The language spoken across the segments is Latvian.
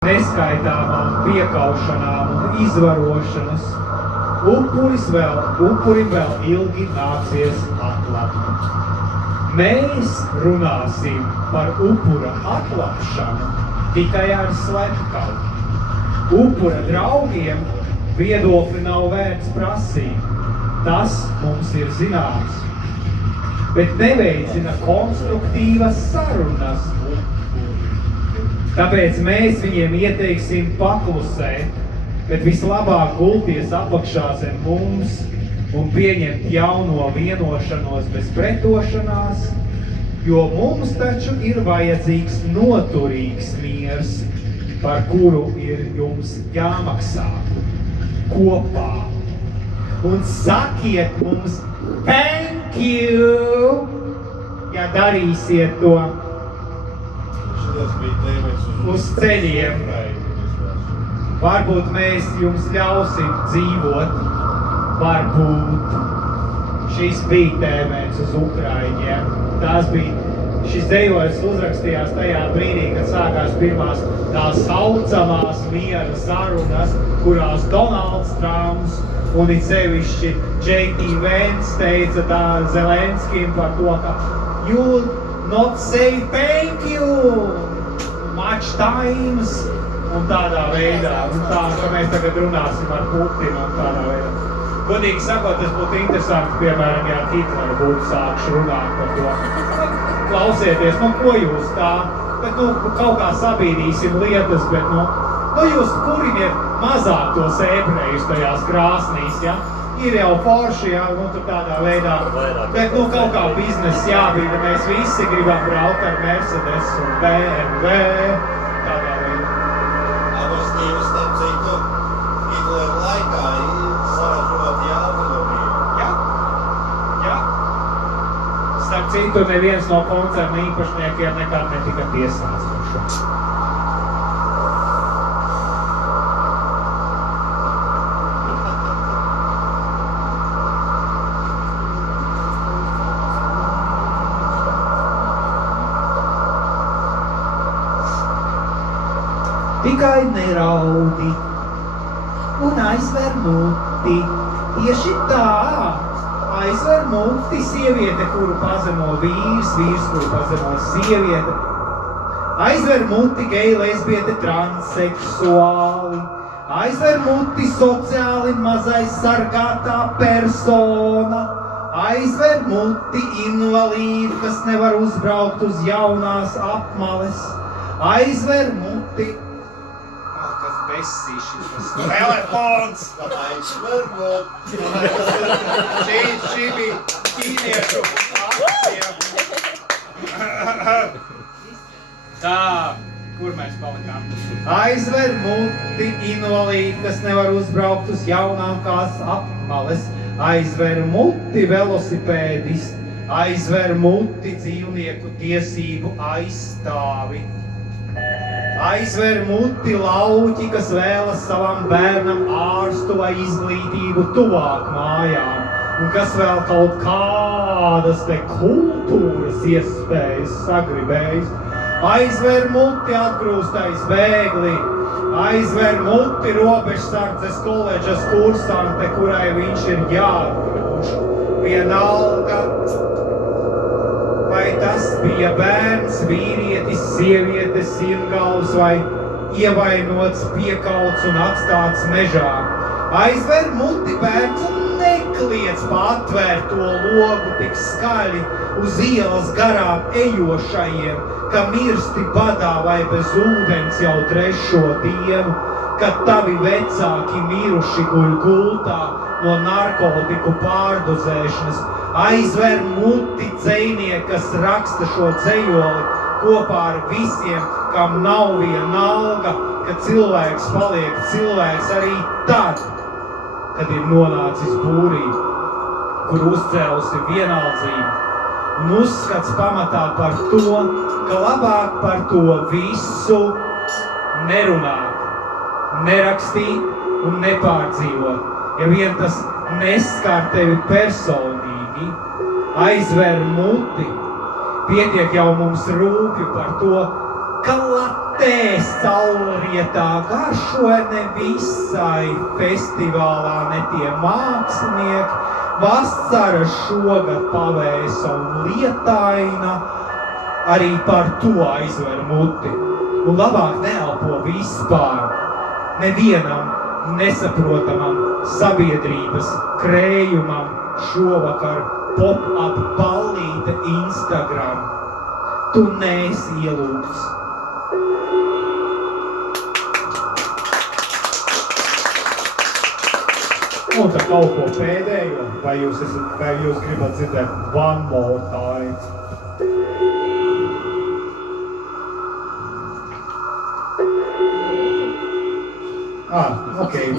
neskaitāmām piekaušanām un izvarošanas, upurim vēl ilgi nāksies atlapt. Mēs runāsim par upura atlapšanu tikai ar slepkavu. Upura draugiem viedokli nav vērts prasīt, tas mums ir zināms, bet neveicina konstruktīvas sarunas. Tāpēc mēs viņiem ieteiksim paklusēt, bet vislabāk gulties apakšā zem mums un pieņemt jauno vienošanos bez pretošanās, jo mums taču ir vajadzīgs noturīgs miers, par kuru ir jums jāmaksā kopā. Un sakiet mums thank you, ja darīsiet to uz ceļiem. Varbūt mēs jums ļausim dzīvot, varbūt šis bija tēmēts uz Ukraiņiem. Šis dejojums uzrakstījās tajā brīdī, kad sākās pirmās tā saucamās miera sarunas, kurās Donalds Trumps un it sevišķi J.D. Vance teica tā Zelenskim par to, ka you not say thank you much times un tādā veidā. Un tā, ka mēs tagad runāsim ar Putinu un tādā veidā. Godīgi sakot, tas būtu interesanti, piemēram, ja Hitler būtu sākuši runāt par to. Klausieties, ko jūs tā, bet kaut kā sabīdīsim lietas, bet jūs kuriniet mazāk tos ebrejus tajās krāsnīs, ja? Ir jau forši, ja, tur tādā veidā, bet kaut kā biznesa jābīda, mēs visi gribam braukt ar Mercedes un BMW, tādā veidā. Abastīvi, starp citu, Hitlera laikā saražoti automobīļi. Jā. Starp citu, neviens no koncerna īpašniekiem nekad netika tiesāts par šo. Tikai neraudi un aizver muti. Tieši tā, aizver muti sieviete, kuru pazemo vīrs, kuru pazemo sieviete. Aizver muti geji, lesbiete, transseksuāli. Aizver muti sociāli mazaizsargātā persona. Aizver muti invalīdi, kas nevar uzbraukt uz jaunās apmales. Aizver muti tas telefons! Aizver muti! Šī bija ķīniešu akcija. Tā, kur mēs palikām? Aizver muti invalīdi, kas nevar uzbraukt uz jaunākās apmales. Aizver muti velosipēdis. Aizver muti dzīvnieku tiesību aizstāvi. Aizver muti lauķi, kas vēlas savam bērnam ārstu vai izglītību tuvāk mājām, un kas vēl kaut kādas te kultūras iespējas sagribējis. Aizver muti atgrūstais bēgli, aizver muti robežsardzes koledžas kursante, kurai viņš ir jāatgrūž. Vienalga, vai tas bija bērns, vīrietis, sieviete, sirmgalvs vai ievainots, piekauts un atstāts mežā. Aizver muti bērns un nekliedz pa atvērto logu tik skaļi uz ielas garām ejošajiem, ka mirsti badā vai bez ūdens jau 3. dienu, kad tavi vecāki miruši guļ gultā no narkotiku pārdozēšanas. Aizver muti dzejnieki, kas raksta šo dzejoli kopā ar visiem, kam nav vienalga, ka cilvēks paliek cilvēks arī tad, kad ir nonācis būrī, kur uzcēlusi vienaldzība un uzskats pamatā par to, ka labāk par to visu nerunāt, nerakstīt un nepārdzīvot, ja vien tas neskar tevi personīgi. Aizver muti, pietiek jau mums rūpju par to, ka latē saulrietā garšo ne visai festivālā ne tie mākslinieki, vasara šogad pavēsa un lietaina, arī par to aizver muti. Un labāk neelpo vispār nevienam nesaprotamam sabiedrības krējumam šovakar pop-up ballīte Instagram. Tu neesi ielūgts. Un tā kaut ko pēdējo, vai jūs gribat dzirdēt one more time? Okay.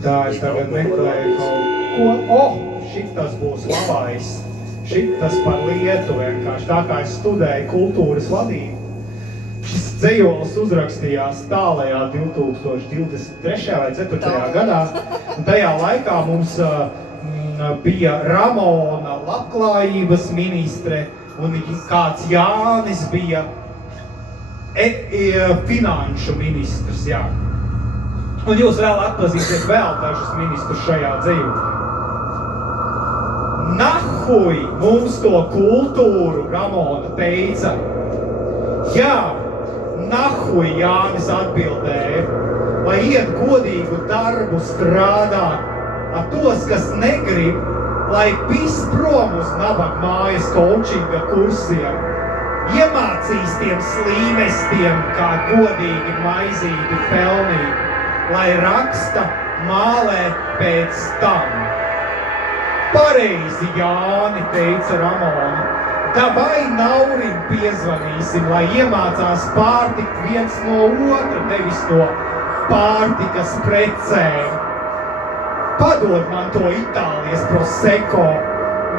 Tā es tagad meklēju kaut ko. Šitas būs labais. Šitas par lietu vienkārši. Tā kā es studēju kultūras vadību. Šis dzejols uzrakstījās tālajā 2023. vai 2024. gadā. Un tajā laikā mums bija Ramona labklājības ministre un kāds Jānis bija finanšu ministrs, jā. Un jūs vēl atpazīsiet vēl dažus ministrus šajā dzejumā. Nahuj mums to kultūru, Ramona teica. Jā, nahuj Jānis atbildēja, lai iet godīgu darbu strādāt, tos, kas negrib, lai pis prom uz nabaga mājas coachinga kursiem, iemācīs tiem slīmestiem, kā godīgi maizīti pelnīt, lai raksta mālē pēc tam. Pareizi, Jāni, teica Ramona. Davai Naurim piezvanīsim, lai iemācās pārtikt viens no otra, nevis no pārtikas precēm. Padod man to Itālijas prosecco,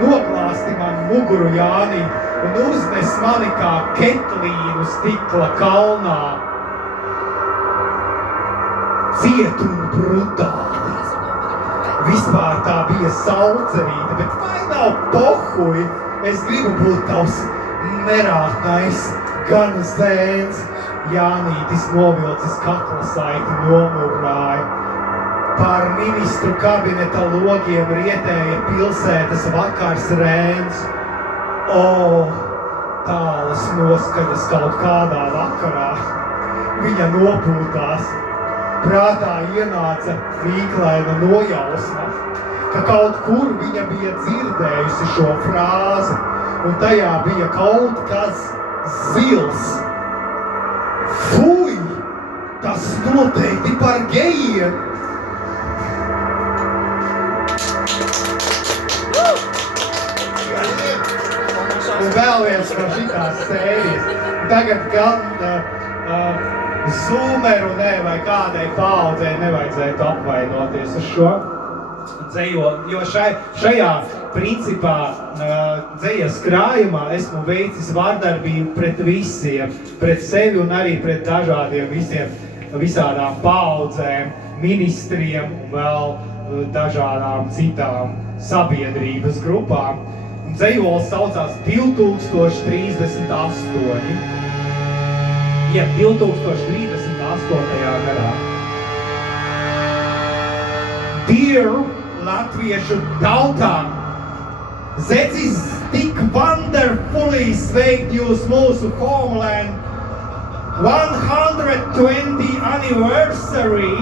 noglāsti man muguru Jāni un uznes mani kā ketlīnu stikla kalnā. Ciet un brutāli. Vispār tā bija saucerīta, bet vai nav pohuj? Es gribu būt tavs nerātnais gan zēns. Jānītis novilcis kakla saiti nomurrāja. Pār ministru kabineta logiem rietēja pilsētas vakars rēns. Tālas noskaņas kaut kādā vakarā. Viņa nopūtās. Prātā ienāca mīklaina nojausma, ka kaut kur viņa bija dzirdējusi šo frāzi, un tajā bija kaut kas zils. Fuj! Tas noteikti par gejiem! Un vēl viens no šitās sērijas. Tagad gan Zoomeru vai kādai paaudzei nevajadzētu apvainoties uz šo dzejoli, jo šajā principā dzejas krājumā esmu veicis vardarbību pret visiem, pret sevi un arī pret dažādiem visādām paaudzēm, ministriem un vēl dažādām citām sabiedrības grupām. Dzejols saucās 2038. Ja 2038. gadā. Dear latviešu tautā, Zecis tik wonderfully sveikt jūs mūsu homeland 120 anniversary.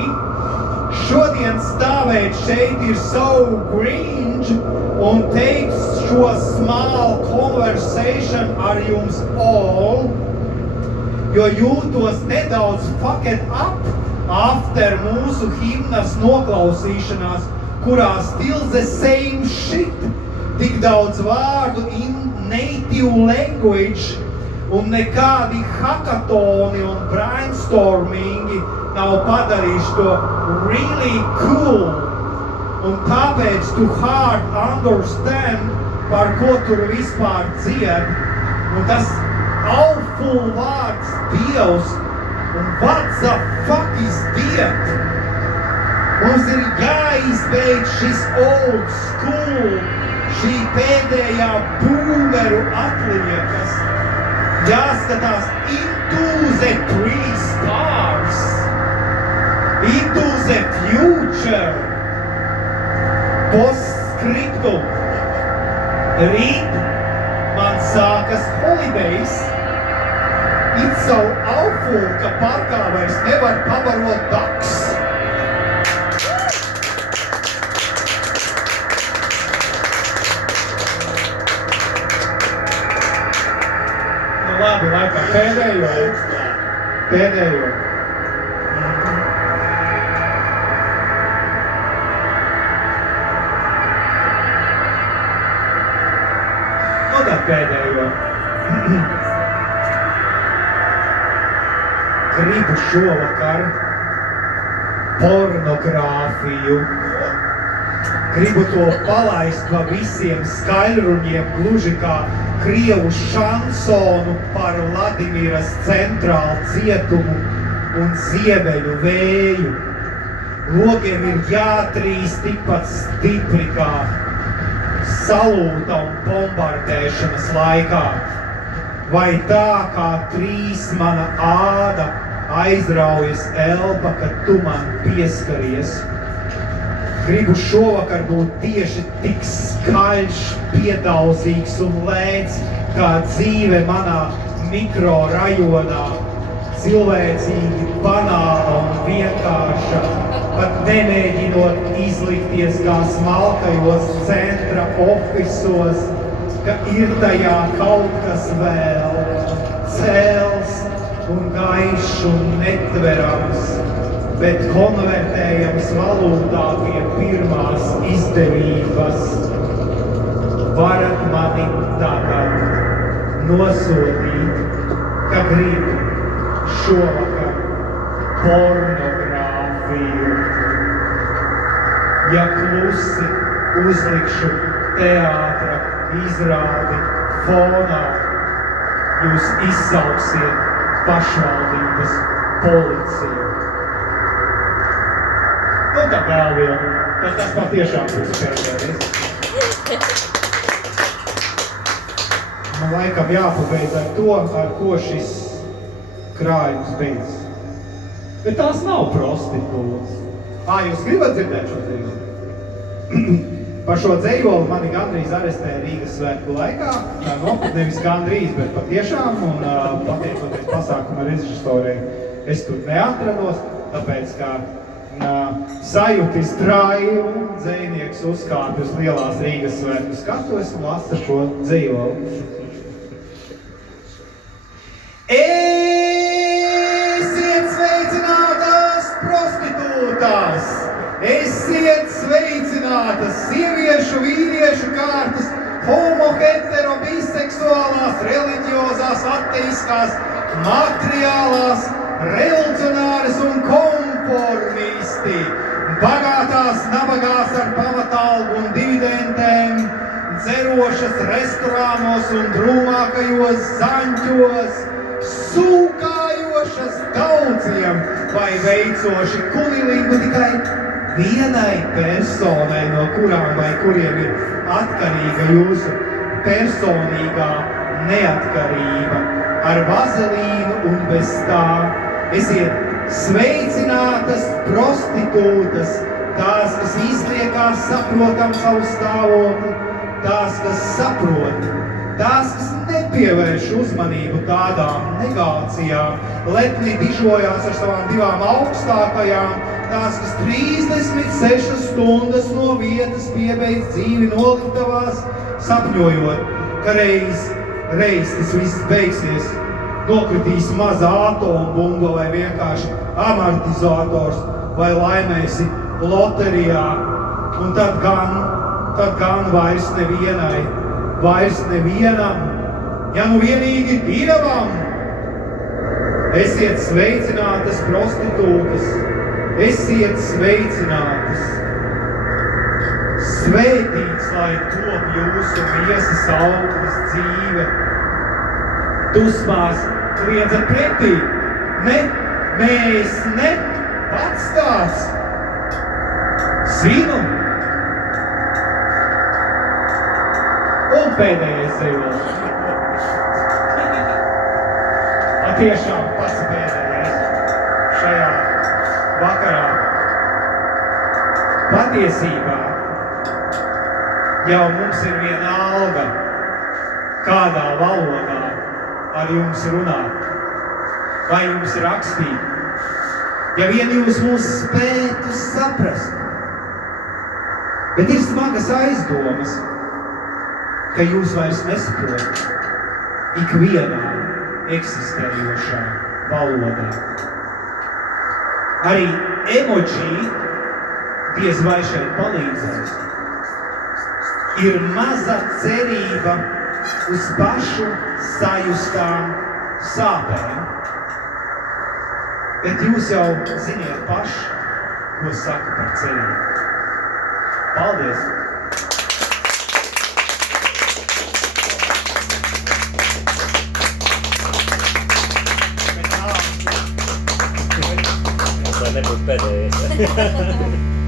Šodien stāvēt šeit ir so cringe un teikt šo small conversation ar jums all. Jo jūtos nedaudz fucked up after mūsu himnas noklausīšanās, kurā still the same shit, tik daudz vārdu in native language un nekādi hackatoni un brainstormingi nav padarījuši to really cool. Un tāpēc tu hard understand, par ko tur vispār dzied. Un tas awful vārds Dievs, un what the fuck is Diet? Mums ir jāizbeidz šis old school šī pēdējā boomeru atliekas, jāskatās into the three stars, into the future, postscriptum. Rīt man sākas holidays, it's so awful, ka parkā vairs nevar pabarot daks. Labi, laikam pēdējo. Nu tad pēdējo. Gribu šovakar pornogrāfiju. Gribu to palaist pa visiem skaļruņiem, gluži kā Krievu šansonu par Vladimiras centrālu cietumu un ziemeļu vēju. Logiem ir jātrīs tikpat stipri kā salūta un bombardēšanas laikā. Vai tā kā trīs mana āda aizraujas elpa, kad tu man pieskaries. Gribu šovakar būt tieši tik skaļš, piedauzīgs un lēts, kā dzīve manā mikrorajonā. Cilvēcīgi, banāla un vienkārša, pat nemēģinot izlikties kā smalkajos centra ofisos, ka ir tajā kaut kas vēl cēls un gaišs un netverams, bet konvertējams valūtā pie pirmās izdevības. Varat mani tagad nosodīt, ka gribu šovakar pornogrāfiju. Ja klusi uzlikšu teātra izrādi fonā, jūs izsauksiet pašvaldības policiju. Nu tā vēl viena. Tas patiešām būs pēdējais. Man laikam jāpabeidz ar to, ar ko šis krājums beidzas. Bet tās nav prostitūtas. Jūs gribat dzirdēt šo dzejoli? Par šo dzejoli mani gandrīz arestēja Rīgas svētku laikā. Nevis gandrīz, bet patiešām. Un pateicoties pasākuma režisorei, es tur neatrados, tāpēc, ka sajutis traivu, dzejnieks uzkāpj uz lielās Rīgas svētku skatuves un lasa šo dzejoli. Esiet sveicinātās prostitūtās! Esiet sveicinātas sieviešu, vīriešu kārtas, homo, hetero, biseksuālās, reliģiozās, ateiskās, materiālās, revolucionāras un konformisti, bagātās, nabagās ar pamatalgu un dividendēm, dzerošas restorānos un drūmākajos zaņķos, sūkājošas daudziem vai veicoši kunilingu tikai vienai personai, no kurām vai kuriem ir atkarīga jūsu personīgā neatkarība, ar vazelīnu un bez tā. Esiet sveicinātas prostitūtas, tās, kas izliekās saprotam savu stāvokli, tās, kas saprot, tās, kas nepievērš uzmanību tādām negācijām, lepni dižojās ar savām divām augstākajām, tās, kas 36 stundas no vietas piebeidz dzīvi noliktavās, sapņojot, ka reiz tas viss beigsies, nokritīs maza atombumba vai vienkārši amortizators vai laimēsi loterijā, un tad gan vairs nevienam, ja nu vienīgi Dievam. Esiet sveicinātas prostitūtas, esiet sveicinātas. Svētīts, lai top jūsu miesas auglis dzīve. Dusmās kliedzat pretī, mēs ne, pats tāds. Zinu. Un pēdējais dzīvos. Tiešām pats pēdējais šajā vakarā. Patiesībā jau mums ir viena alga, kādā valodā ar jums runāt, vai jums rakstīt. Ja vien jūs mūs spētu saprast, bet ir smagas aizdomas, ka jūs vairs nesaprotat ikvienā eksistējošā valodā. Arī emoji diez vai šeit palīdzēs. Ir maza cerība uz pašu sajustām sāpēm. Bet jūs jau ziniet paši, ko saka par cerību. Paldies! Lai nebūtu pēdējais.